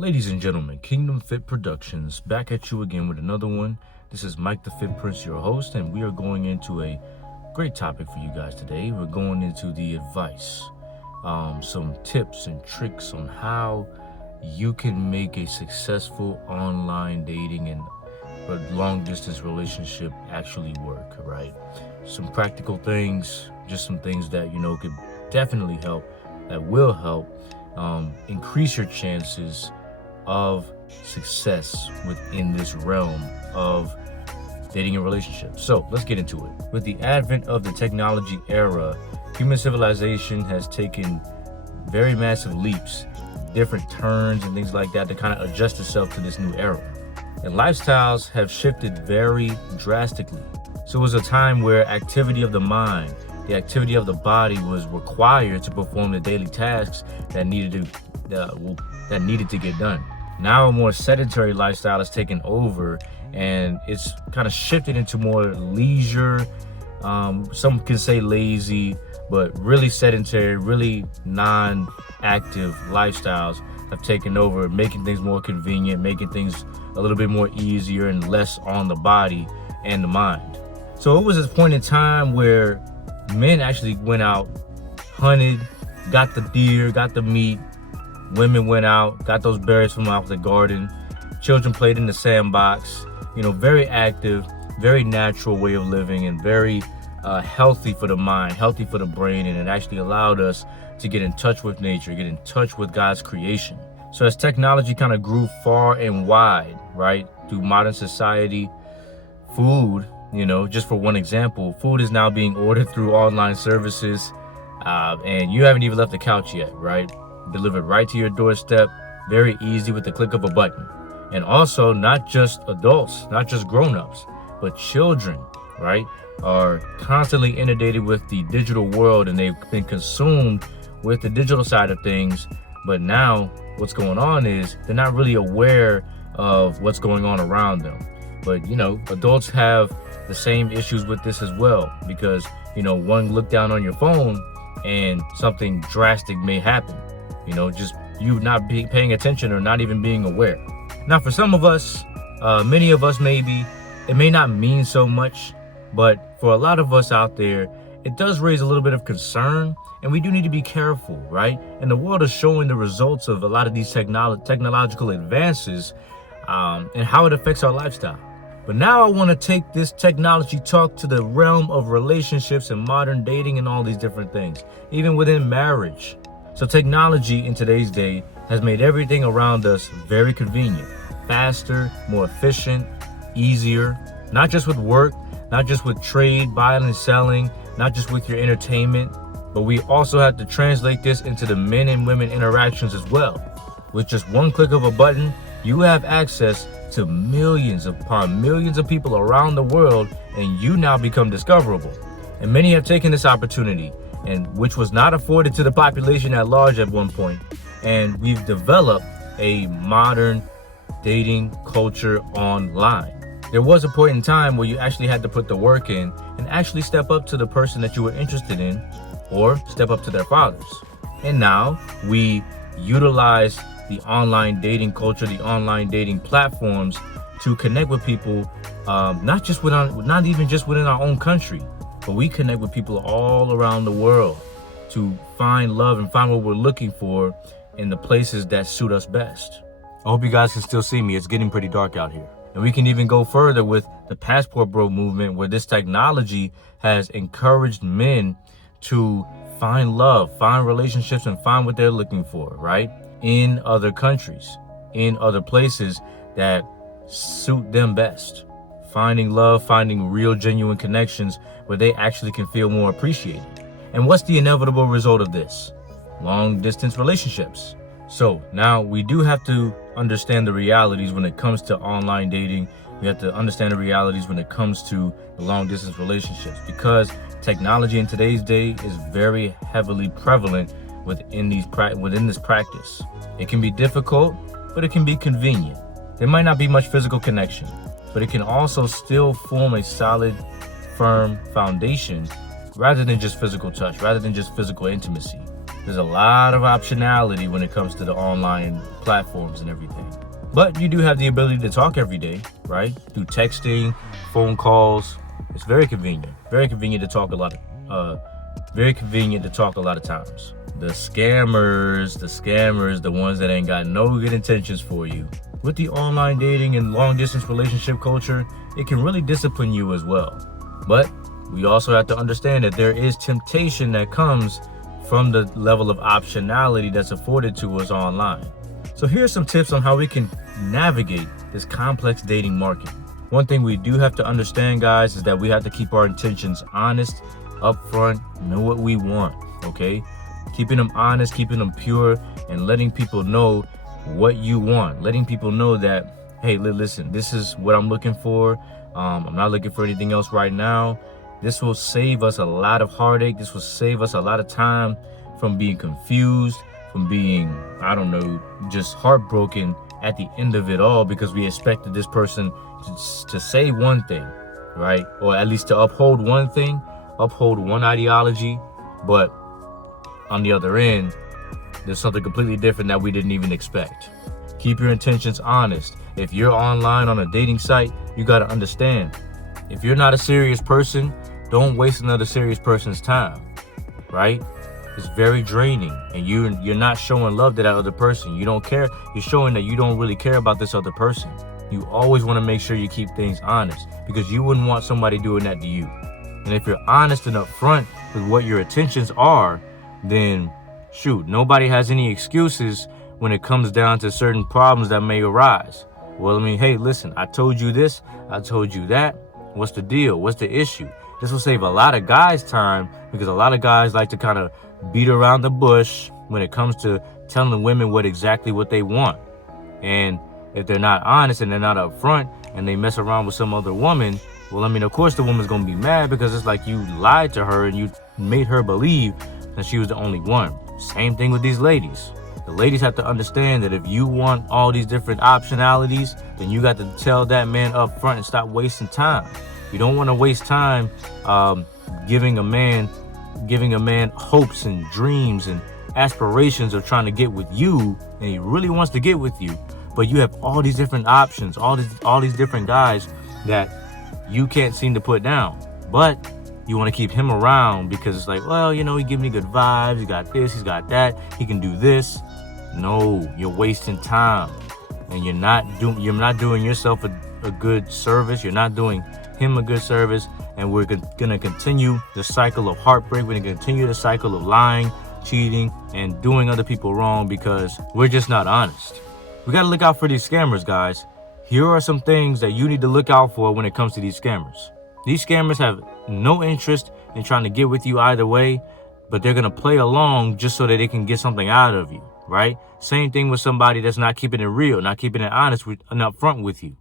Ladies and gentlemen, Kingdom Fit Productions back at you again with another one. This is Mike the Fit Prince, your host, and we are going into a great topic for you guys today. We're going into the advice, some tips and tricks on how you can make a successful online dating and a long distance relationship actually work, right? Some practical things, just some things that could definitely help, that will help increase your chances of success within this realm of dating and relationships. So let's get into it. With the advent of the technology era, human civilization has taken very massive leaps, different turns and things like that to kind of adjust itself to this new era. And lifestyles have shifted very drastically. So it was a time where activity of the mind, the activity of the body was required to perform the daily tasks that needed to get done. Now a more sedentary lifestyle has taken over, and it's kind of shifted into more leisure. Some can say lazy, but really sedentary, really non-active lifestyles have taken over, making things more convenient, making things a little bit more easier and less on the body and the mind. So it was this point in time where men actually went out, hunted, got the deer, got the meat. Women went out, got those berries from out the garden. Children played in the sandbox. Very active, very natural way of living, and very healthy for the mind, healthy for the brain, and it actually allowed us to get in touch with nature, get in touch with God's creation. So as technology kind of grew far and wide, right, through modern society, food, just for one example, food is now being ordered through online services, and you haven't even left the couch yet, right? Delivered right to your doorstep, very easy with the click of a button. And also, not just adults, not just grown-ups, but children, right, are constantly inundated with the digital world, and they've been consumed with the digital side of things. But now what's going on is they're not really aware of what's going on around them. But adults have the same issues with this as well, because one look down on your phone and something drastic may happen. Just you not paying attention or not even being aware. Now, for some of us, many of us maybe, it may not mean so much, but for a lot of us out there, it does raise a little bit of concern, and we do need to be careful, right? And the world is showing the results of a lot of these technological advances and how it affects our lifestyle. But now I want to take this technology talk to the realm of relationships and modern dating and all these different things, even within marriage. So technology in today's day has made everything around us very convenient, faster, more efficient, easier, not just with work, not just with trade, buying and selling, not just with your entertainment, but we also have to translate this into the men and women interactions as well. With just one click of a button, you have access to millions upon millions of people around the world, and you now become discoverable. And many have taken this opportunity, and which was not afforded to the population at large at one point. And we've developed a modern dating culture online. There was a point in time where you actually had to put the work in and actually step up to the person that you were interested in, or step up to their fathers. And now we utilize the online dating culture, the online dating platforms to connect with people, not even just within our own country, but we connect with people all around the world to find love and find what we're looking for in the places that suit us best. I hope you guys can still see me. It's getting pretty dark out here. And we can even go further with the Passport Bro movement, where this technology has encouraged men to find love, find relationships, and find what they're looking for, right? In other countries, in other places that suit them best. Finding love, finding real, genuine connections where they actually can feel more appreciated. And what's the inevitable result of this? Long distance relationships. So now we do have to understand the realities when it comes to online dating. We have to understand the realities when it comes to the long distance relationships, because technology in today's day is very heavily prevalent within this practice. It can be difficult, but it can be convenient. There might not be much physical connection, but it can also still form a solid, firm foundation rather than just physical touch, rather than just physical intimacy. There's a lot of optionality when it comes to the online platforms and everything. But you do have the ability to talk every day, right? Through texting, phone calls. It's very convenient. Very convenient to talk a lot of times. The scammers, the ones that ain't got no good intentions for you. With the online dating and long distance relationship culture, it can really discipline you as well. But we also have to understand that there is temptation that comes from the level of optionality that's afforded to us online. So here's some tips on how we can navigate this complex dating market. One thing we do have to understand, guys, is that we have to keep our intentions honest, upfront, know what we want, okay? Keeping them honest, keeping them pure, and letting people know what you want. Letting people know that, hey, listen, this is what I'm looking for. I'm not looking for anything else right now. This will save us a lot of heartache. This will save us a lot of time from being confused, from being, just heartbroken at the end of it all because we expected this person to say one thing, right? Or at least to uphold one thing, uphold one ideology, but on the other end, there's something completely different that we didn't even expect. Keep your intentions honest. If you're online on a dating site, you got to understand, if you're not a serious person, don't waste another serious person's time, right? It's very draining, and you're not showing love to that other person. You don't care. You're showing that you don't really care about this other person. You always want to make sure you keep things honest because you wouldn't want somebody doing that to you. And if you're honest and upfront with what your intentions are, then shoot, nobody has any excuses when it comes down to certain problems that may arise. Well, hey, listen, I told you this, I told you that. What's the deal? What's the issue? This will save a lot of guys time because a lot of guys like to kind of beat around the bush when it comes to telling women what they want. And if they're not honest and they're not upfront and they mess around with some other woman, well, of course the woman's going to be mad because it's like you lied to her and you made her believe that she was the only one. Same thing with these ladies. The ladies have to understand that if you want all these different optionalities, then you got to tell that man up front and stop wasting time. You don't want to waste time giving a man hopes and dreams and aspirations of trying to get with you, and he really wants to get with you, but you have all these different options, all these different guys that you can't seem to put down, but you want to keep him around because it's like, well, he gives me good vibes, he got this, he's got that, he can do this. No, you're wasting time, and you're not doing yourself a good service. You're not doing him a good service, and we're gonna continue the cycle of heartbreak. We're gonna continue the cycle of lying, cheating, and doing other people wrong because we're just not honest. We gotta look out for these scammers, guys. Here are some things that you need to look out for when it comes to these scammers. These scammers have no interest in trying to get with you either way, but they're gonna play along just so that they can get something out of you, right? Same thing with somebody that's not keeping it real, not keeping it honest and upfront with you.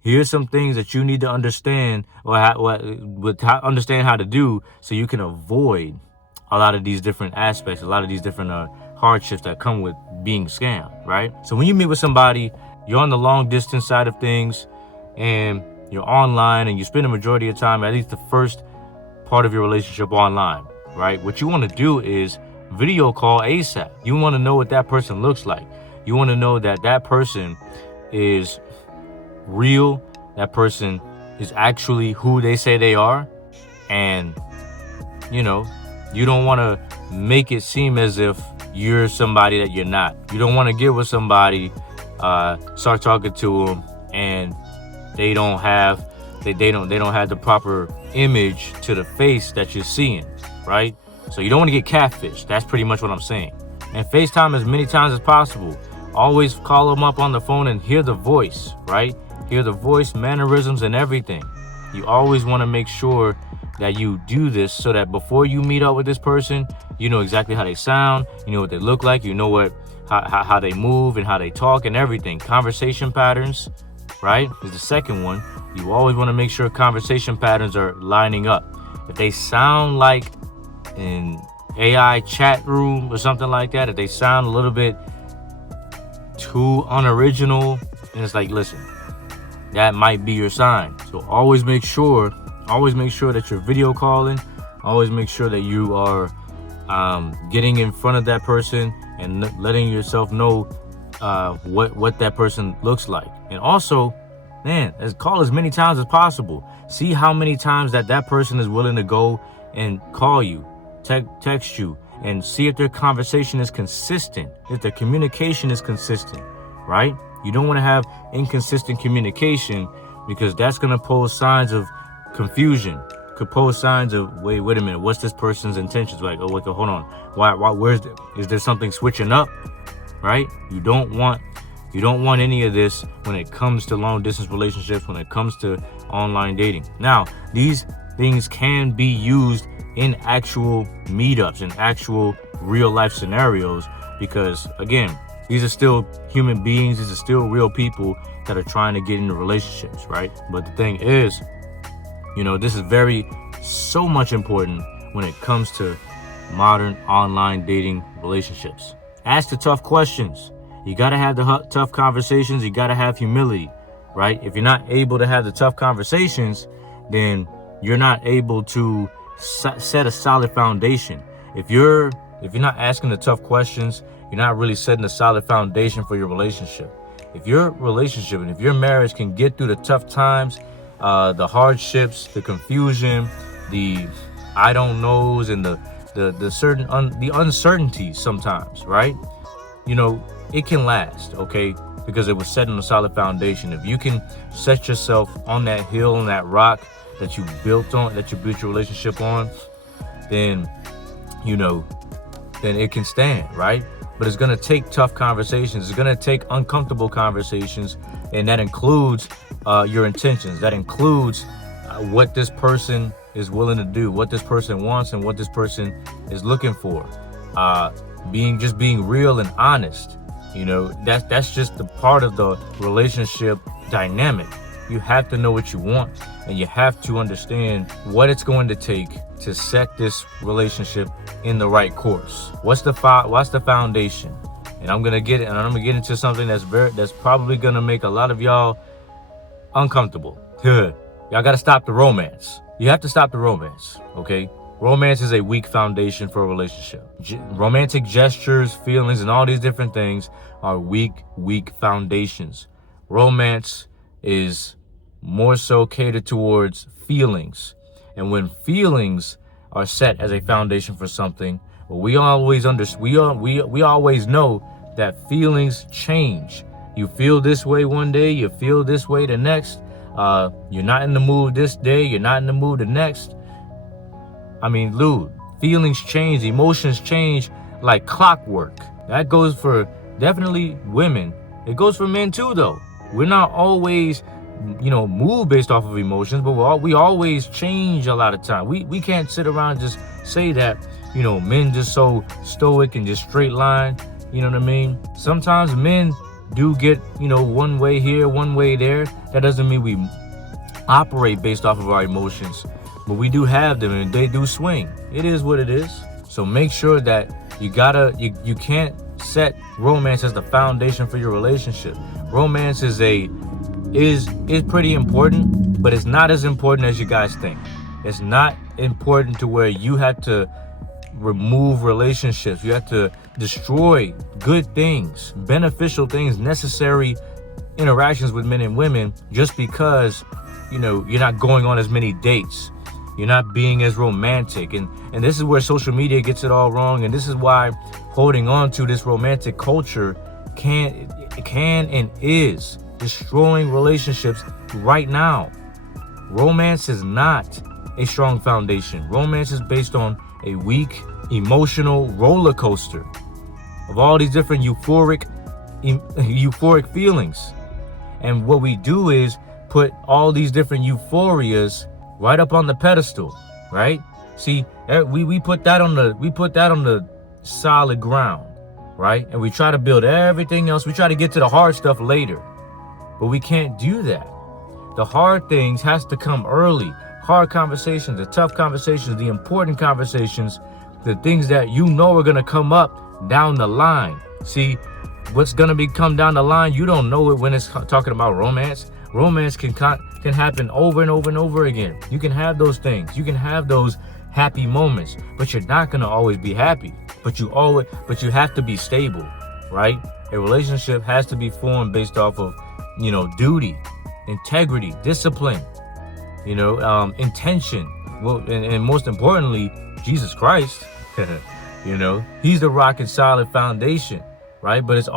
Here's some things that you need to understand understand how to do so you can avoid a lot of these different aspects, a lot of these different hardships that come with being scammed, right? So when you meet with somebody, you're on the long distance side of things and you're online and you spend the majority of time, at least the first part of your relationship online, right? What you want to do is video call ASAP. You want to know what that person looks like. You want to know that that person is real, that person is actually who they say they are, and you don't want to make it seem as if you're somebody that you're not. You don't want to get with somebody, start talking to them, and they don't have the proper image to the face that you're seeing, right? So you don't want to get catfished. That's pretty much what I'm saying. And FaceTime as many times as possible. Always call them up on the phone and hear the voice, right? Hear the voice, mannerisms, and everything. You always want to make sure that you do this so that before you meet up with this person, you know exactly how they sound, you know what they look like, you know how they move and how they talk and everything. Conversation patterns, right, is the second one. You always want to make sure conversation patterns are lining up. If they sound like an AI chat room or something like that, if they sound a little bit too unoriginal, and it's like, listen, that might be your sign. So always make sure that you're video calling. Always make sure that you are getting in front of that person and letting yourself know what that person looks like. And also, man, call as many times as possible. See how many times that person is willing to go and call you, text you, and see if their conversation is consistent, if their communication is consistent, right? You don't want to have inconsistent communication, because that's going to pose signs of confusion, could pose signs of, wait a minute, what's this person's intentions? Like, oh, wait, hold on. Why, is there something switching up, right? You don't want any of this when it comes to long distance relationships, when it comes to online dating. Now, these things can be used in actual meetups, in actual real life scenarios, because again, these are still human beings. These are still real people that are trying to get into relationships, right? But the thing is, this is so much important when it comes to modern online dating relationships. Ask the tough questions. You got to have the tough conversations. You got to have humility, right? If you're not able to have the tough conversations, then you're not able to set a solid foundation. If you're not asking the tough questions, you're not really setting a solid foundation for your relationship. If your relationship and if your marriage can get through the tough times, the hardships, the confusion, the I don't knows, and the certain the uncertainties sometimes, right? It can last, okay? Because it was set on a solid foundation. If you can set yourself on that hill, on that rock that you built your relationship on, then it can stand, right? But it's going to take tough conversations. It's going to take uncomfortable conversations. And that includes your intentions. That includes what this person is willing to do, what this person wants, and what this person is looking for. Being real and honest. That's just the part of the relationship dynamic. You have to know what you want, and you have to understand what it's going to take to set this relationship in the right course. What's the foundation? And I'm gonna get into something that's probably gonna make a lot of y'all uncomfortable. Y'all gotta stop the romance. You have to stop the romance, okay? Romance is a weak foundation for a relationship. Romantic gestures, feelings, and all these different things are weak foundations. Romance is more so catered towards feelings. And when feelings are set as a foundation for something, we always know that feelings change. You feel this way one day, you feel this way the next. You're not in the mood this day, you're not in the mood the next. Feelings change, emotions change like clockwork. That goes for definitely women. It goes for men too, though. We're not always, move based off of emotions, but we always change a lot of time. We can't sit around and just say that, men just so stoic and just straight line. You know what I mean? Sometimes men do get, one way here, one way there. That doesn't mean we operate based off of our emotions, but we do have them and they do swing. It is what it is. So make sure that you can't set romance as the foundation for your relationship. Romance is pretty important, but it's not as important as you guys think. It's not important to where you have to remove relationships. You have to destroy good things, beneficial things, necessary interactions with men and women just because, you're not going on as many dates. You're not being as romantic. And this is where social media gets it all wrong. And this is why holding on to this romantic culture can and is destroying relationships right now. Romance is not a strong foundation. Romance is based on a weak emotional roller coaster of all these different euphoric feelings. And what we do is put all these different euphorias right up on the pedestal, right? See, we put that on the solid ground, right? And we try to build everything else. We try to get to the hard stuff later, but we can't do that. The hard things has to come early. Hard conversations, the tough conversations, the important conversations, the things that are going to come up down the line. See, what's going to come down the line, you don't know it when it's talking about romance. Romance can happen over and over and over again. You can have those things. You can have those happy moments, but you're not gonna always be happy. But you have to be stable, right? A relationship has to be formed based off of, duty, integrity, discipline, intention. Well, and most importantly, Jesus Christ. He's the rock and solid foundation, right? But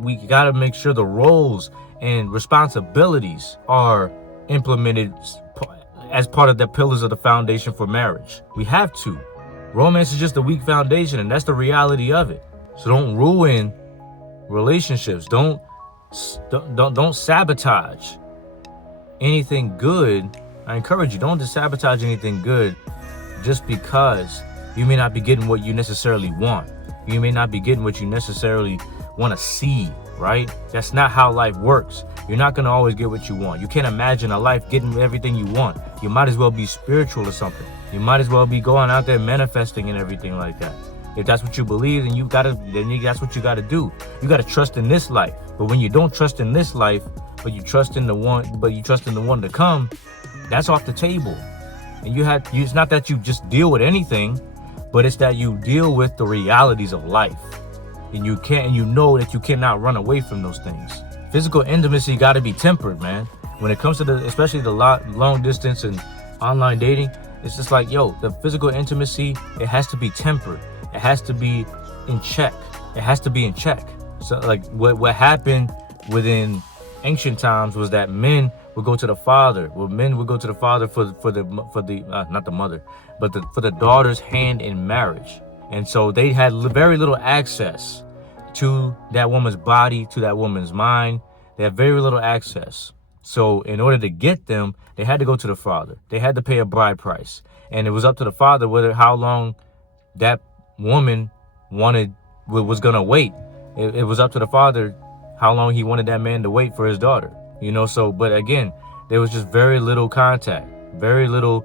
we gotta make sure the roles and responsibilities are implemented as part of the pillars of the foundation for marriage. We have to. Romance is just a weak foundation, and that's the reality of it. So don't ruin relationships. Don't sabotage anything good. I encourage you, don't just sabotage anything good just because you may not be getting what you necessarily want. You may not be getting what you necessarily want to see, right? That's not how life works. You're not going to always get what you want. You can't imagine a life getting everything you want. You might as well be spiritual or something. You might as well be going out there manifesting and everything like that. If that's what you believe, then that's what you got to do. You got to trust in this life. But when you don't trust in this life, but you trust in the one to come, that's off the table. And it's not that you just deal with anything, but it's that you deal with the realities of life. And you know that you cannot run away from those things. Physical intimacy got to be tempered, man. When it comes to especially the long distance and online dating, it's just like, the physical intimacy, it has to be tempered. It has to be in check. It has to be in check. So like what happened within ancient times was that men would go to the father. Well, men would go to the father for the not the mother, but for the daughter's hand in marriage. And so they had very little access to that woman's body, to that woman's mind. They had very little access. So in order to get them, they had to go to the father. They had to pay a bride price. And it was up to the father how long that woman was going to wait. It was up to the father how long he wanted that man to wait for his daughter. But again, there was just very little contact, very little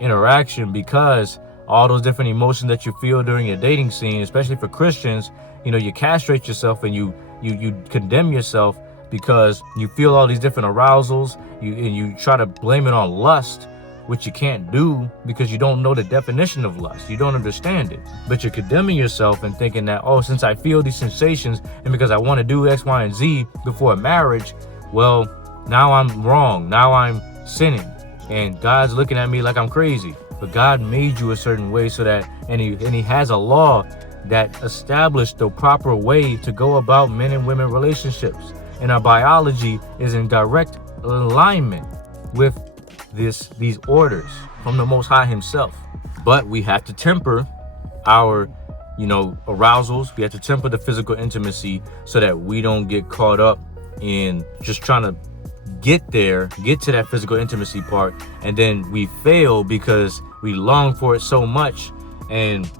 interaction, because all those different emotions that you feel during your dating scene, especially for Christians, you castrate yourself and you condemn yourself because you feel all these different arousals. You try to blame it on lust, which you can't do because you don't know the definition of lust. You don't understand it. But you're condemning yourself and thinking that, since I feel these sensations and because I want to do X, Y, and Z before marriage, well, now I'm wrong. Now I'm sinning. And God's looking at me like I'm crazy. But God made you a certain way so that, and he has a law that established the proper way to go about men and women relationships. And our biology is in direct alignment with these orders from the Most High himself. But we have to temper our, arousals. We have to temper the physical intimacy so that we don't get caught up in just trying to get to that physical intimacy part, and then we fail because we long for it so much, and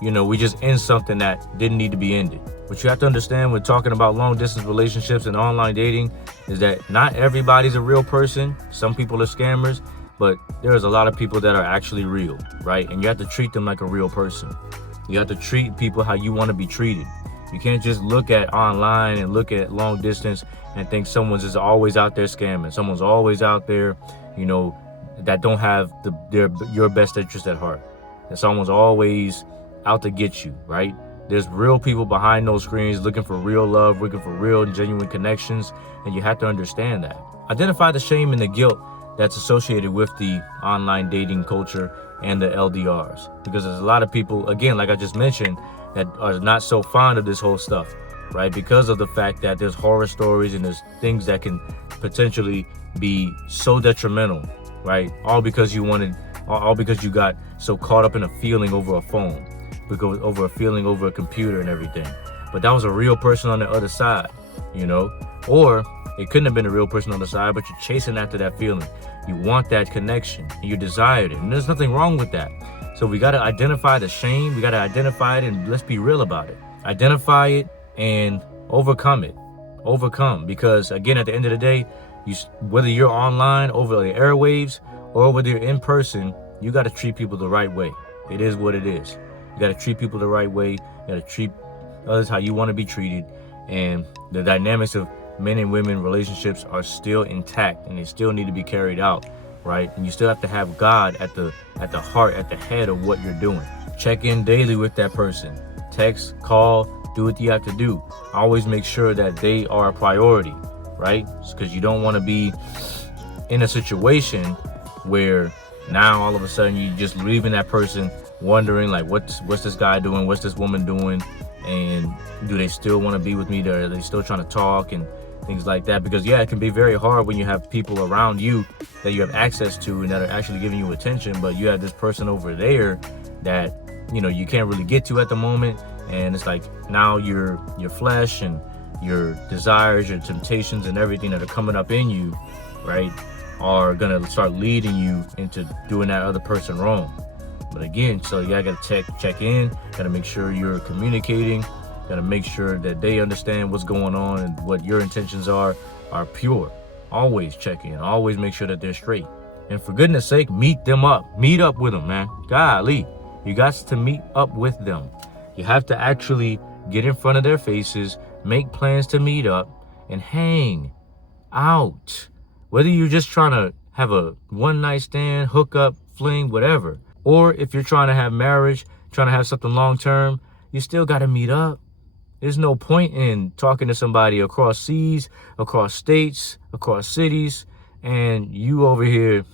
we just end something that didn't need to be ended. What you have to understand when talking about long distance relationships and online dating is that not everybody's a real person. Some people are scammers, but there's a lot of people that are actually real, right? And you have to treat them like a real person. You have to treat people how you want to be treated. You can't just look at online and look at long distance and think someone's just always out there scamming. Someone's always out there, that don't have your best interest at heart. And someone's always out to get you, right? There's real people behind those screens looking for real love, looking for real and genuine connections, and you have to understand that. Identify the shame and the guilt that's associated with the online dating culture and the LDRs, because there's a lot of people, again, like I just mentioned, that are not so fond of this whole stuff, right? Because of the fact that there's horror stories and there's things that can potentially be so detrimental, right? All because you got so caught up in a feeling over a phone, because over a feeling over a computer and everything. But that was a real person on the other side, or it couldn't have been a real person on the side, but you're chasing after that feeling. You want that connection and you desired it, and there's nothing wrong with that. So we got to identify the shame. We got to identify it, and let's be real about it. Identify it and overcome it. Overcome, because again, at the end of the day, whether you're online over the airwaves or whether you're in person, you got to treat people the right way. It is what it is. You got to treat people the right way. You got to treat others how you want to be treated. And the dynamics of men and women relationships are still intact, and they still need to be carried out right? And you still have to have God at the heart, at the head of what you're doing. Check in daily with that person. Text, call, do what you have to do. Always make sure that they are a priority, right? Because you don't want to be in a situation where now all of a sudden you just leaving that person wondering like what's this guy doing, what's this woman doing, and do they still want to be with me? Are they still trying to talk and things like that? Because yeah, it can be very hard when you have people around you that you have access to and that are actually giving you attention, but you have this person over there that you can't really get to at the moment, and it's like now your flesh and your desires, your temptations, and everything that are coming up in you, right, are gonna start leading you into doing that other person wrong. But again, so you gotta check in, gotta make sure you're communicating, gotta make sure that they understand what's going on and what your intentions are pure. Always check in, always make sure that they're straight. And for goodness sake, meet up with them, man. Golly, you got to meet up with them. You have to actually get in front of their faces, make plans to meet up, and hang out. Whether you're just trying to have a one night stand, hook up, fling, whatever, or if you're trying to have marriage, trying to have something long term, you still got to meet up. There's no point in talking to somebody across seas, across states, across cities, and you over here,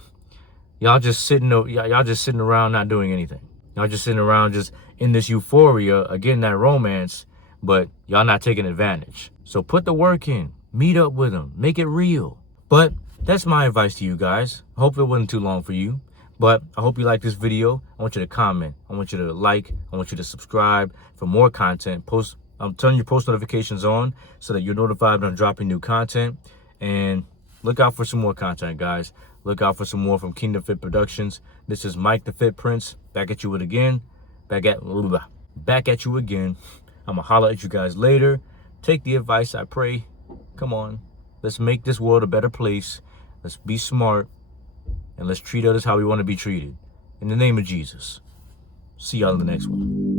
y'all just sitting around not doing anything. Y'all just sitting around just in this euphoria, again, that romance, but y'all not taking advantage. So put the work in, meet up with them, make it real. But that's my advice to you guys. I hope it wasn't too long for you, but I hope you like this video. I want you to comment. I want you to like. I want you to subscribe for more content. Turn your post notifications on so that you're notified when I'm dropping new content. And look out for some more content, guys. Look out for some more from Kingdom Fit Productions. This is Mike the Fit Prince. Back at you again. Back at you again. I'm going to holler at you guys later. Take the advice, I pray. Come on. Let's make this world a better place. Let's be smart. And let's treat others how we want to be treated. In the name of Jesus. See y'all in the next one.